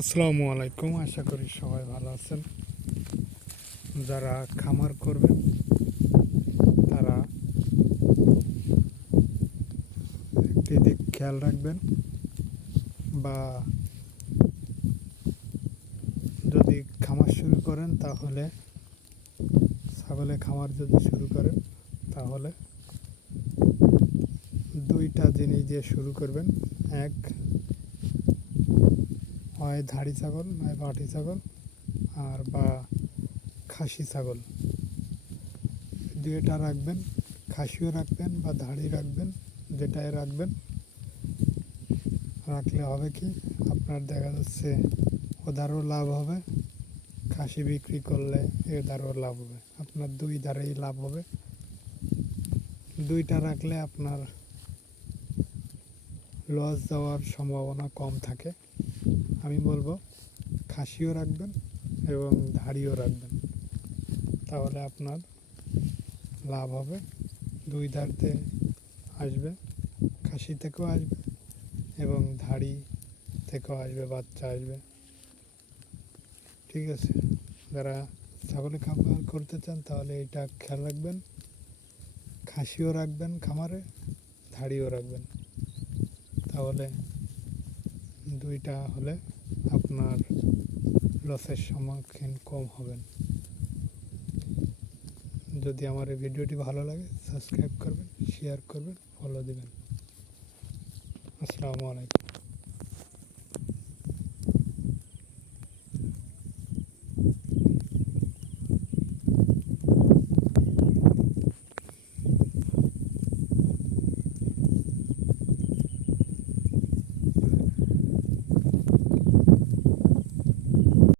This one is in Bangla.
আসসালামু আলাইকুম, আশা করি সবাই ভালো আছেন। যারা খামার করবেন তারা একটি দিক খেয়াল রাখবেন, বা যদি খামার শুরু করেন তাহলে ছাগলের খামার যদি শুরু করেন তাহলে দুইটা জিনিস দিয়ে শুরু করবেন। এক, হয় ধাড়ি ছাগল নয় পাটি ছাগল, আর বা খাসি ছাগল, দুইটা রাখবেন। খাসিও রাখবেন বা ধাড়ি রাখবেন, যেটাই রাখবেন। রাখলে হবে কি, আপনার দেখা যাচ্ছে ওধারও লাভ হবে, খাসি বিক্রি করলে এধারও লাভ হবে, আপনার দুই ধারেই লাভ হবে। দুইটা রাখলে আপনার লস যাওয়ার সম্ভাবনা কম থাকে। আমি বলবো খাসিও রাখবেন এবং ধাড়িও রাখবেন, তাহলে আপনার লাভ হবে। দুই ধারতে আসবে, খাসি থেকেও আসবে এবং ধাড়ি থেকেও আসবে, বাচ্চা আসবে। ঠিক আছে, যারা ছাগলের খামার করতে চান তাহলে এটা খেয়াল রাখবেন। খাসিও রাখবেন খামারে, ধাড়িও রাখবেন, তাহলে দুইটা হলে আপনার লসের সম্মুখীন কম হবেন। যদি আমার এই ভিডিওটি ভালো লাগে সাবস্ক্রাইব করবেন, শেয়ার করবেন, ফলো দিবেন। আসসালামু আলাইকুম।